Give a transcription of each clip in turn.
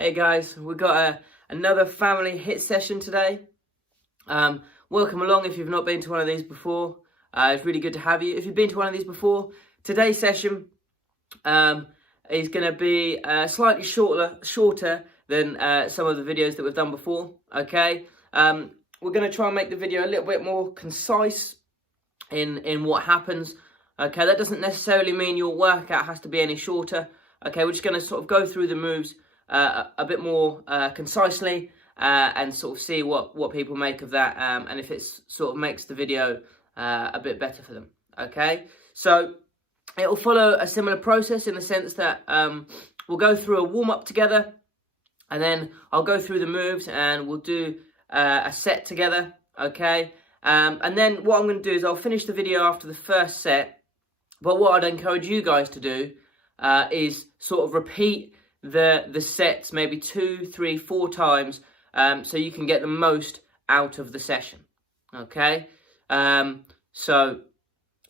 Hey guys, we've got another family HIIT session today. Welcome along if you've not been to one of these before. It's really good to have you. If you've been to one of these before, today's session is going to be slightly shorter than some of the videos that we've done before. Okay, we're going to try and make the video a little bit more concise in what happens. Okay, that doesn't necessarily mean your workout has to be any shorter. Okay, we're just going to sort of go through the moves a bit more concisely and sort of see what people make of that and if it sort of makes the video a bit better for them. Okay, so it will follow a similar process in the sense that we'll go through a warm-up together, and then I'll go through the moves and we'll do a set together. Okay, and then what I'm going to do is I'll finish the video after the first set, but what I'd encourage you guys to do is sort of repeat the sets maybe 2, 3, 4 times so you can get the most out of the session. Okay, so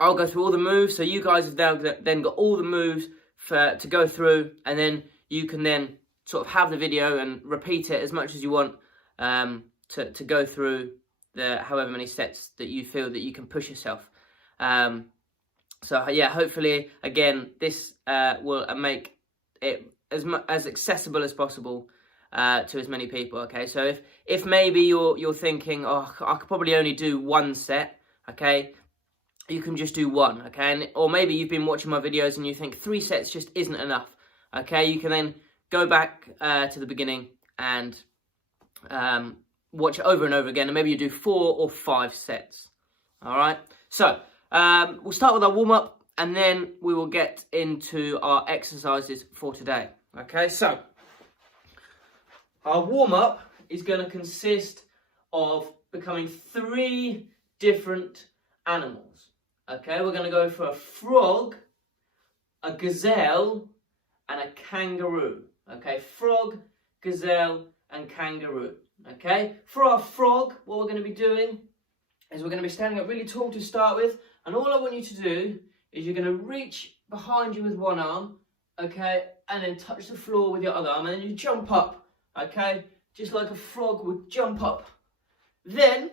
I'll go through all the moves, so you guys have then got all the moves to go through, and then you can then sort of have the video and repeat it as much as you want to go through the however many sets that you feel that you can push yourself. So yeah, hopefully again this will make it as accessible as possible to as many people. Okay, so if maybe you're thinking, oh, I could probably only do one set, okay, you can just do one. Okay, or maybe you've been watching my videos and you think 3 sets just isn't enough. Okay, you can then go back to the beginning and watch it over and over again, and maybe you do 4 or 5 sets. All right, so we'll start with our warm-up, and then we will get into our exercises for today. Okay, so our warm-up is going to consist of becoming 3 different animals. Okay, we're going to go for a frog, a gazelle, and a kangaroo. Okay, frog, gazelle, and kangaroo. Okay, for our frog, what we're going to be doing is we're going to be standing up really tall to start with, and all I want you to do is you're going to reach behind you with one arm, okay, and then touch the floor with your other arm, and then you jump up, okay, just like a frog would jump up. Then,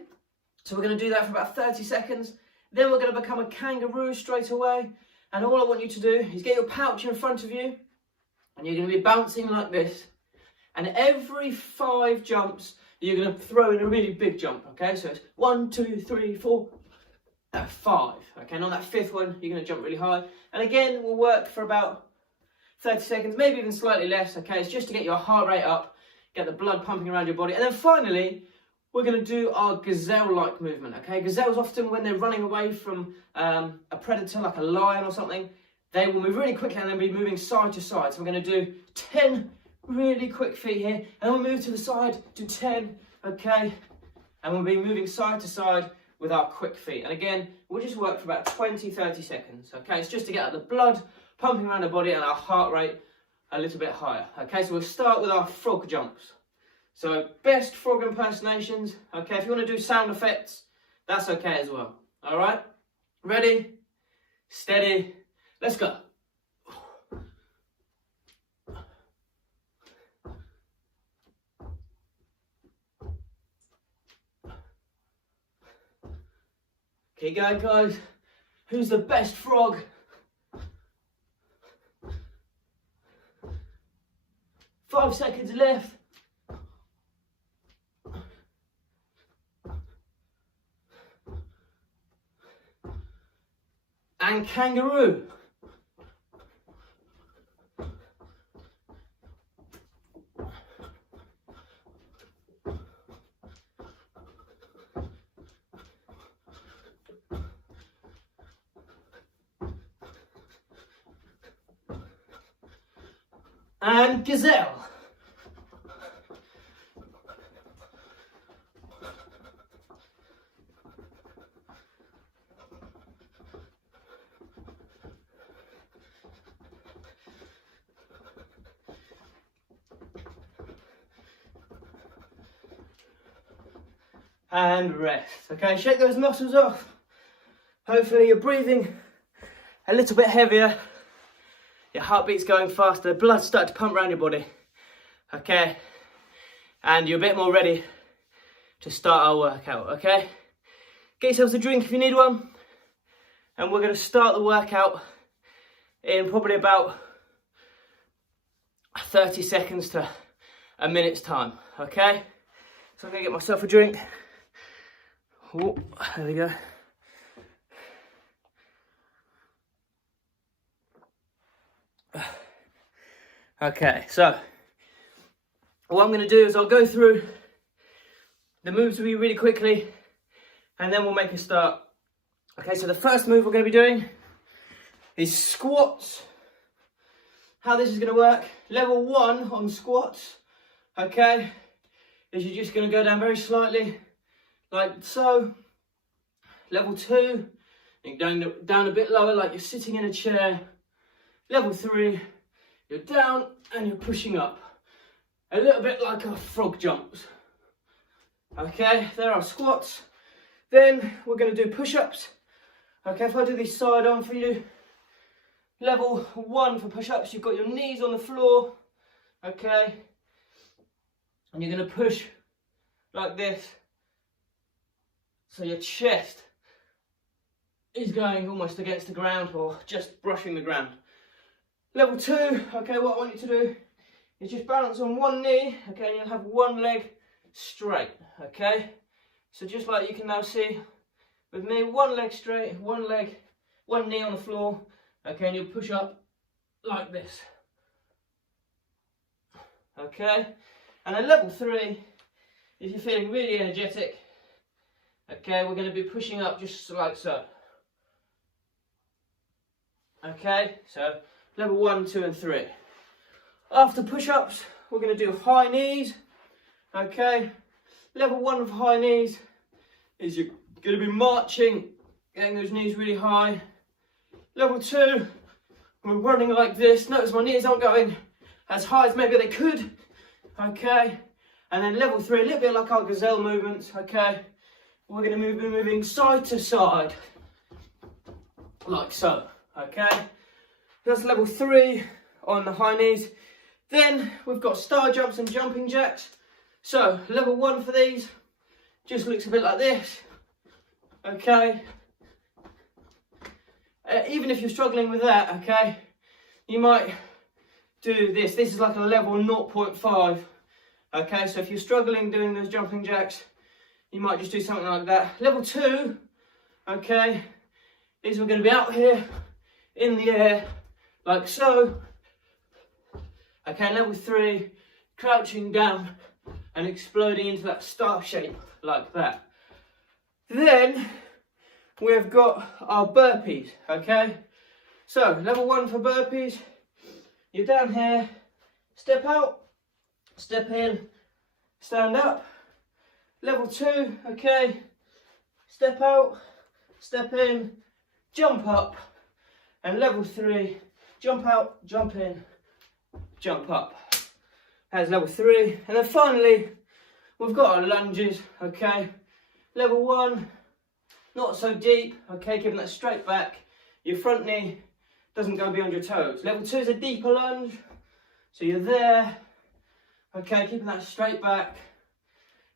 so we're going to do that for about 30 seconds, then we're going to become a kangaroo straight away, and all I want you to do is get your pouch in front of you, and you're going to be bouncing like this, and every 5 jumps, you're going to throw in a really big jump, okay, so it's 1, 2, 3, 4, 5, okay, and on that 5th one, you're going to jump really high, and again, we'll work for about 30 seconds, maybe even slightly less, okay, it's just to get your heart rate up, get the blood pumping around your body, and then finally, we're going to do our gazelle-like movement, okay, gazelles often, when they're running away from a predator, like a lion or something, they will move really quickly and then be moving side to side, so we're going to do 10 really quick feet here, and we'll move to the side, do 10, okay, and we'll be moving side to side with our quick feet, and again, we'll just work for about 20-30 seconds, okay, it's just to get the blood pumping around the body and our heart rate a little bit higher, okay, so we'll start with our frog jumps. So, best frog impersonations, okay, if you want to do sound effects, that's okay as well, alright, ready, steady, let's go. Keep going, guys. Who's the best frog? Five seconds left. And kangaroo. And gazelle. And rest. Okay, shake those muscles off. Hopefully you're breathing a little bit heavier. Your heartbeat's going faster, blood starting to pump around your body. okay? And you're a bit more ready to start our workout, okay? Get yourselves a drink if you need one. And we're going to start the workout in probably about 30 seconds to a minute's time, okay? So I'm going to get myself a drink. Oh, there we go. Okay, so what I'm going to do is I'll go through the moves with you really quickly and then we'll make a start. Okay, so the first move we're going to be doing is squats. How this is going to work, level 1 on squats, okay, is you're just going to go down very slightly, like so. Level 2, you're going down a bit lower, like you're sitting in a chair. Level 3, you're down and you're pushing up, a little bit like a frog jumps. Okay, there are squats. Then we're going to do push-ups. Okay, if I do this side on for you, level 1 for push-ups, you've got your knees on the floor, okay, and you're going to push like this, so your chest is going almost against the ground or just brushing the ground. Level 2, okay, what I want you to do is just balance on one knee, okay, and you'll have one leg straight, okay, so just like you can now see with me, one leg straight, one knee on the floor, okay, and you'll push up like this, okay, and then level 3, if you're feeling really energetic, okay, we're going to be pushing up just like so, okay, so level 1, 2 and 3. After push-ups, we're going to do high knees, okay, level 1 of high knees is you're going to be marching, getting those knees really high. Level 2, we're running like this. Notice my knees aren't going as high as maybe they could, okay. And then level 3, a little bit like our gazelle movements, okay. We're going to be moving side to side, like so, okay. That's level 3 on the high knees. Then we've got star jumps and jumping jacks. So level 1 for these just looks a bit like this, okay. Even if you're struggling with that, okay, you might do this. This is like a level 0.5, okay, so if you're struggling doing those jumping jacks, you might just do something like that. Level 2, okay, is we're going to be out here in the air, like so, okay. Level 3, crouching down and exploding into that star shape, like that. Then we've got our burpees, okay? So, level 1 for burpees, you're down here, step out, step in, stand up. Level 2, okay, step out, step in, jump up. And level 3, jump out, jump in, jump up. That's level 3. And then finally, we've got our lunges, okay? Level 1, not so deep, okay, keeping that straight back. Your front knee doesn't go beyond your toes. Level 2 is a deeper lunge, so you're there, okay, keeping that straight back.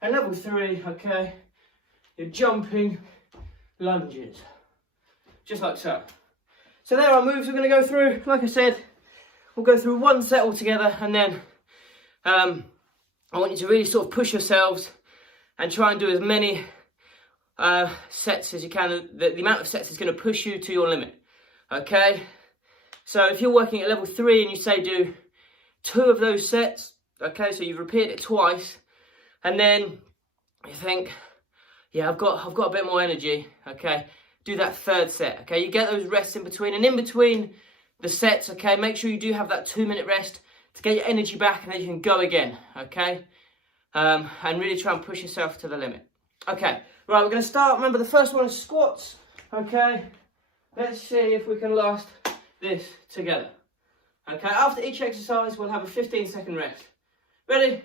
And level 3, okay, you're jumping lunges, just like so. So there are moves we're going to go through. Like I said, we'll go through one set all together, and then I want you to really sort of push yourselves and try and do as many sets as you can. The amount of sets is going to push you to your limit, okay? So if you're working at level 3 and you say do 2 of those sets, okay, so you've repeated it twice, and then you think, yeah, I've got a bit more energy, okay, do that 3rd set, okay? You get those rests in between, and in between the sets, okay, make sure you do have that 2-minute rest to get your energy back, and then you can go again, okay? And really try and push yourself to the limit. Okay, right, we're going to start. Remember, the first one is squats, okay? Let's see if we can last this together. Okay, after each exercise, we'll have a 15-second rest. Ready?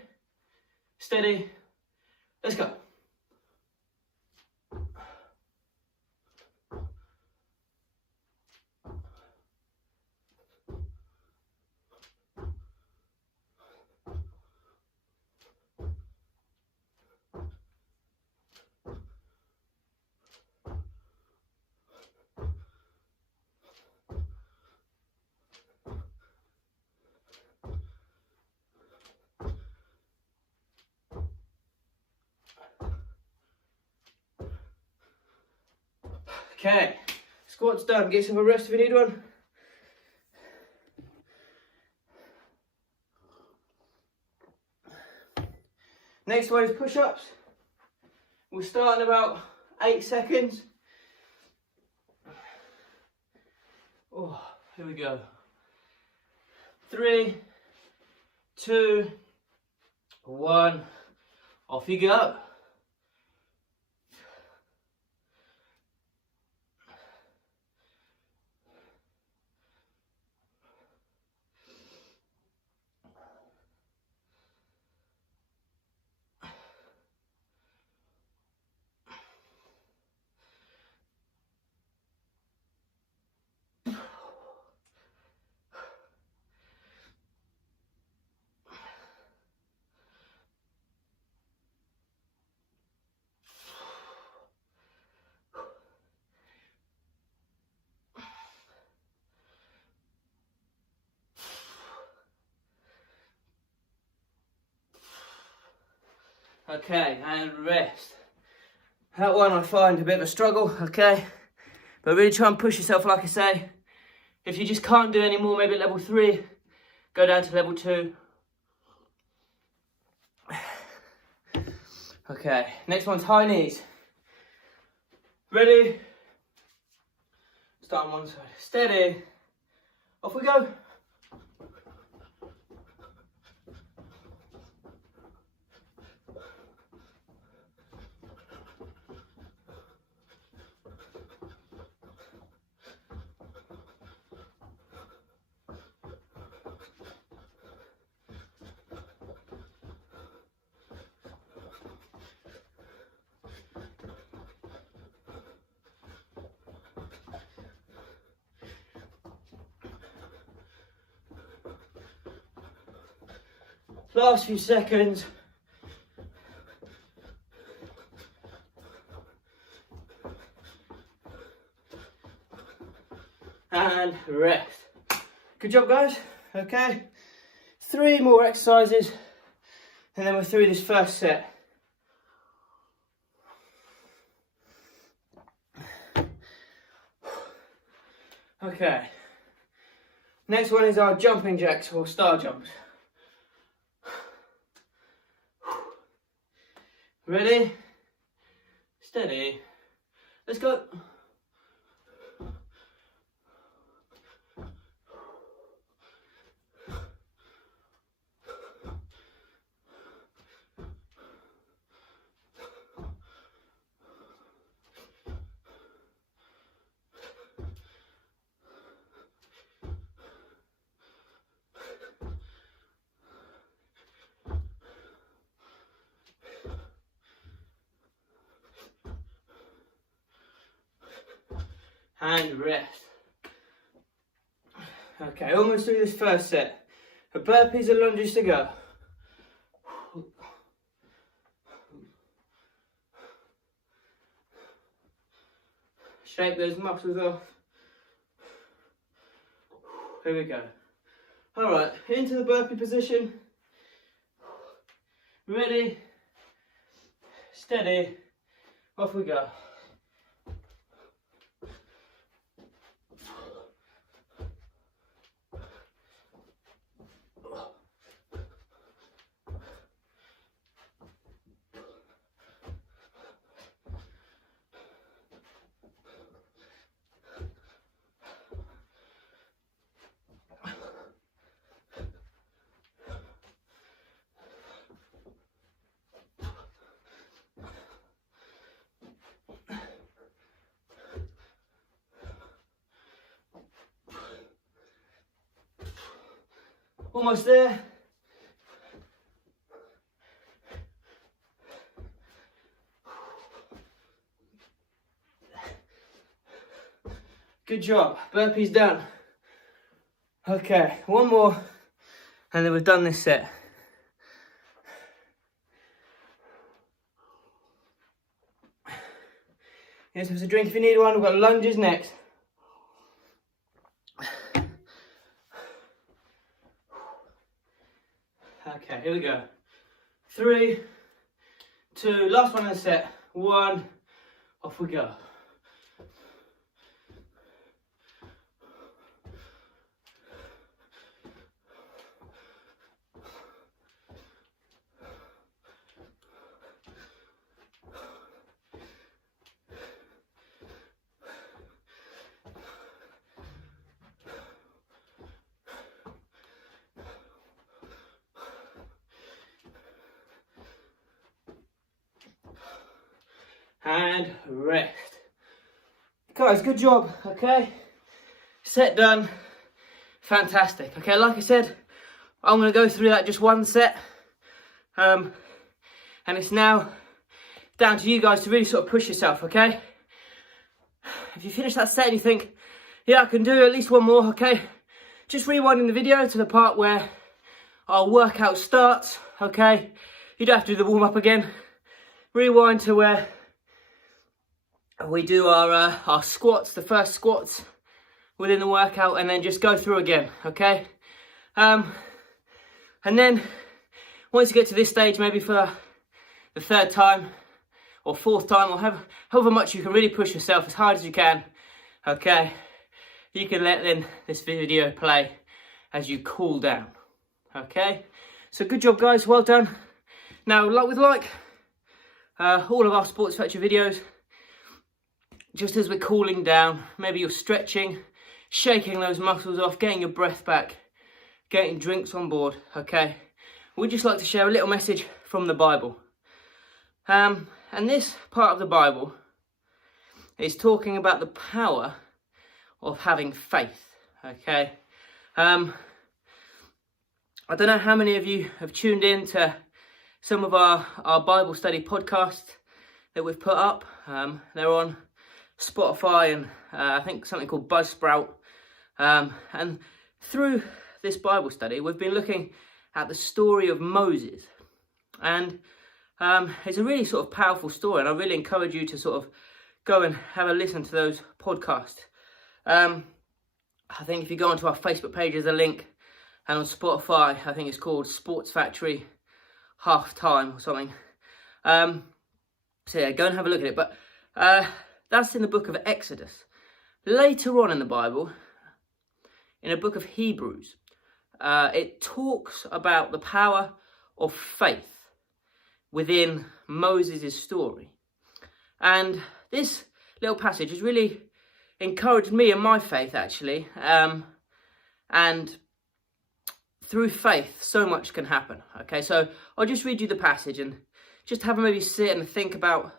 Steady. Let's go. Okay, squats done. Get yourself a rest if you need one. Next one is push-ups. We'll start in about 8 seconds. Oh, here we go. 3, 2, 1. Off you go. Okay, and rest. That one I find a bit of a struggle, okay? But really try and push yourself, like I say. If you just can't do any more, maybe at level 3, go down to level 2. Okay, next one's high knees. Ready? Start on one side. Steady. Off we go. Last few seconds. And rest. Good job, guys. Okay. 3 more exercises and then we're through this first set. Okay. Next one is our jumping jacks or star jumps. Ready? Steady. Let's go. And rest. Okay, almost through this first set. For burpees and lunges to go. Shake those muscles off. Here we go. Alright, into the burpee position. Ready, steady, off we go. Almost there. Good job. Burpees done. Okay, one more and then we've done this set. Here's a drink if you need one. We've got lunges next. Okay, here we go. 3, 2, last one in the set. 1, off we go. and rest. Guys, good job, okay? Set done. Fantastic. Okay, like I said, I'm going to go through that just one set. And it's now down to you guys to really sort of push yourself, okay? If you finish that set and you think, yeah, I can do at least one more, okay? Just rewinding the video to the part where our workout starts, okay? You don't have to do the warm-up again. Rewind to where we do our squats, the first squats within the workout, and then just go through again, okay? And then once you get to this stage, maybe for the third time or fourth time, or however much you can really push yourself as hard as you can, okay? You can let then this video play as you cool down, okay? So good job, guys, well done. Now, all of our Sports Factory videos, just as we're cooling down, maybe you're stretching, shaking those muscles off, getting your breath back, getting drinks on board, okay? We'd just like to share a little message from the Bible. And this part of the Bible is talking about the power of having faith, okay? I don't know how many of you have tuned in to some of our Bible study podcasts that we've put up. They're on Spotify and I think something called Buzzsprout. And through this Bible study, we've been looking at the story of Moses. And it's a really sort of powerful story, and I really encourage you to sort of go and have a listen to those podcasts. I think if you go onto our Facebook page, there's a link, and on Spotify, I think it's called Sports Factory Halftime or something. So yeah, go and have a look at it. But that's in the book of Exodus. Later on in the Bible, in the book of Hebrews, it talks about the power of faith within Moses' story. And this little passage has really encouraged me in my faith, actually. And through faith, so much can happen. Okay, so I'll just read you the passage and just have a maybe sit and think about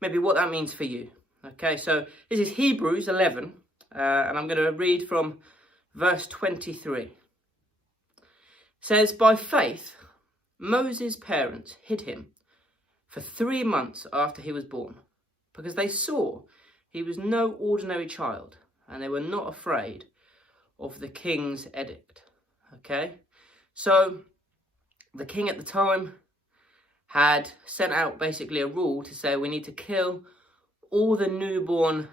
maybe what that means for you. Okay, so this is Hebrews 11, and I'm going to read from verse 23. It says, "By faith, Moses' parents hid him for 3 months after he was born, because they saw he was no ordinary child, and they were not afraid of the king's edict." Okay, so the king at the time had sent out basically a rule to say we need to kill all the newborn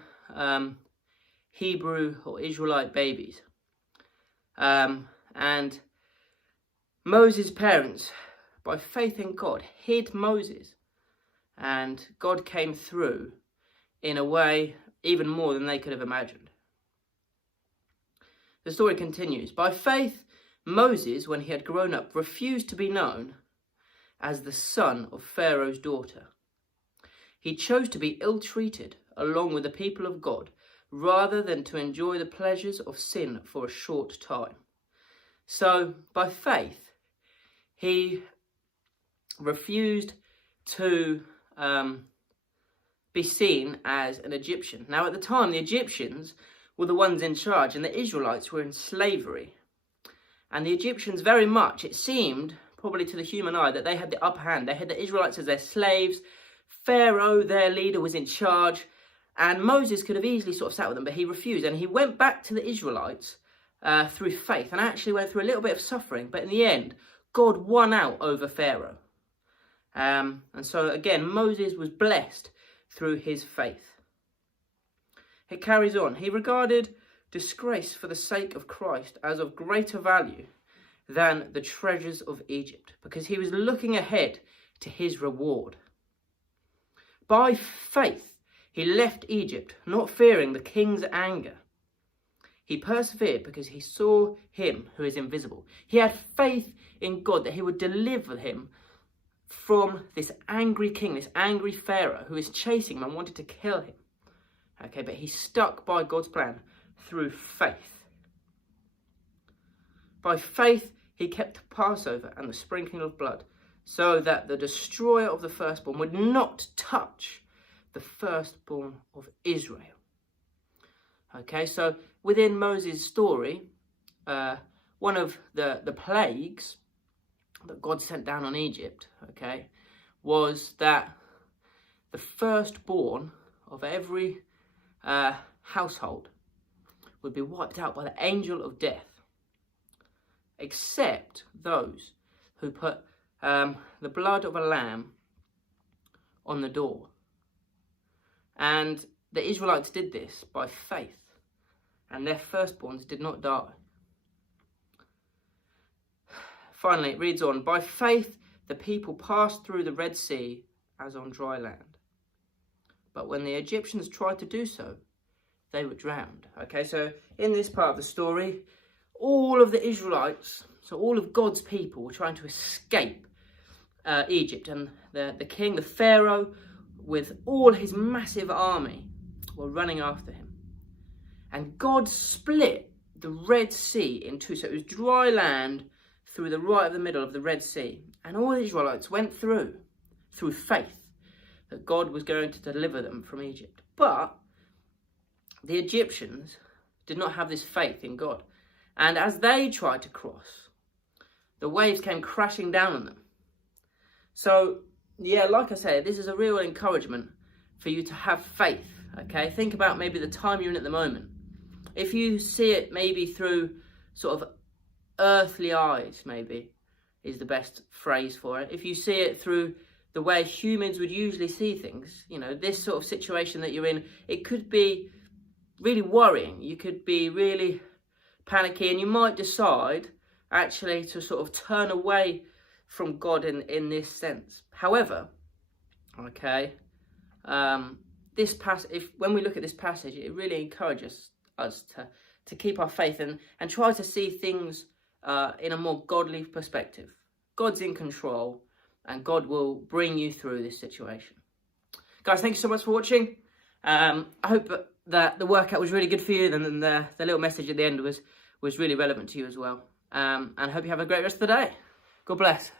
Hebrew or Israelite babies. And Moses' parents, by faith in God, hid Moses, and God came through in a way even more than they could have imagined. The story continues. By faith, Moses, when he had grown up, refused to be known as the son of Pharaoh's daughter. He chose to be ill-treated along with the people of God, rather than to enjoy the pleasures of sin for a short time. So, by faith, he refused to be seen as an Egyptian. Now, at the time, the Egyptians were the ones in charge, and the Israelites were in slavery. And the Egyptians very much, it seemed, probably to the human eye, that they had the upper hand. They had the Israelites as their slaves. Pharaoh, their leader, was in charge. And Moses could have easily sort of sat with them, but he refused. And he went back to the Israelites through faith, and actually went through a little bit of suffering. But in the end, God won out over Pharaoh. And so, again, Moses was blessed through his faith. It carries on. He regarded disgrace for the sake of Christ as of greater value than the treasures of Egypt, because he was looking ahead to his reward. By faith, he left Egypt, not fearing the king's anger. He persevered because he saw him who is invisible. He had faith in God that he would deliver him from this angry king, this angry Pharaoh who is chasing him and wanted to kill him. Okay, but he stuck by God's plan through faith. By faith, he kept Passover and the sprinkling of blood, so that the destroyer of the firstborn would not touch the firstborn of Israel. Okay, so within Moses' story, one of the plagues that God sent down on Egypt, okay, was that the firstborn of every household would be wiped out by the angel of death, except those who put the blood of a lamb on the door. And the Israelites did this by faith, and their firstborns did not die. Finally, it reads on, by faith the people passed through the Red Sea as on dry land. But when the Egyptians tried to do so, they were drowned. Okay, so in this part of the story, all of the Israelites, so all of God's people, were trying to escape Egypt. And the king, the Pharaoh, with all his massive army, were running after him. And God split the Red Sea in two. So it was dry land through the right of the middle of the Red Sea. And all the Israelites went through faith that God was going to deliver them from Egypt. But the Egyptians did not have this faith in God. And as they tried to cross, the waves came crashing down on them. So, yeah, like I said, this is a real encouragement for you to have faith, okay? Think about maybe the time you're in at the moment. If you see it maybe through sort of earthly eyes, maybe, is the best phrase for it. If you see it through the way humans would usually see things, you know, this sort of situation that you're in, it could be really worrying. You could be really panicky, and you might decide actually to sort of turn away from God in this sense. However, okay, this passage, when we look at this passage, it really encourages us to keep our faith and try to see things in a more godly perspective. God's in control, and God will bring you through this situation. Guys, thank you so much for watching. I hope that the workout was really good for you, and then the little message at the end was really relevant to you as well. And I hope you have a great rest of the day. God bless.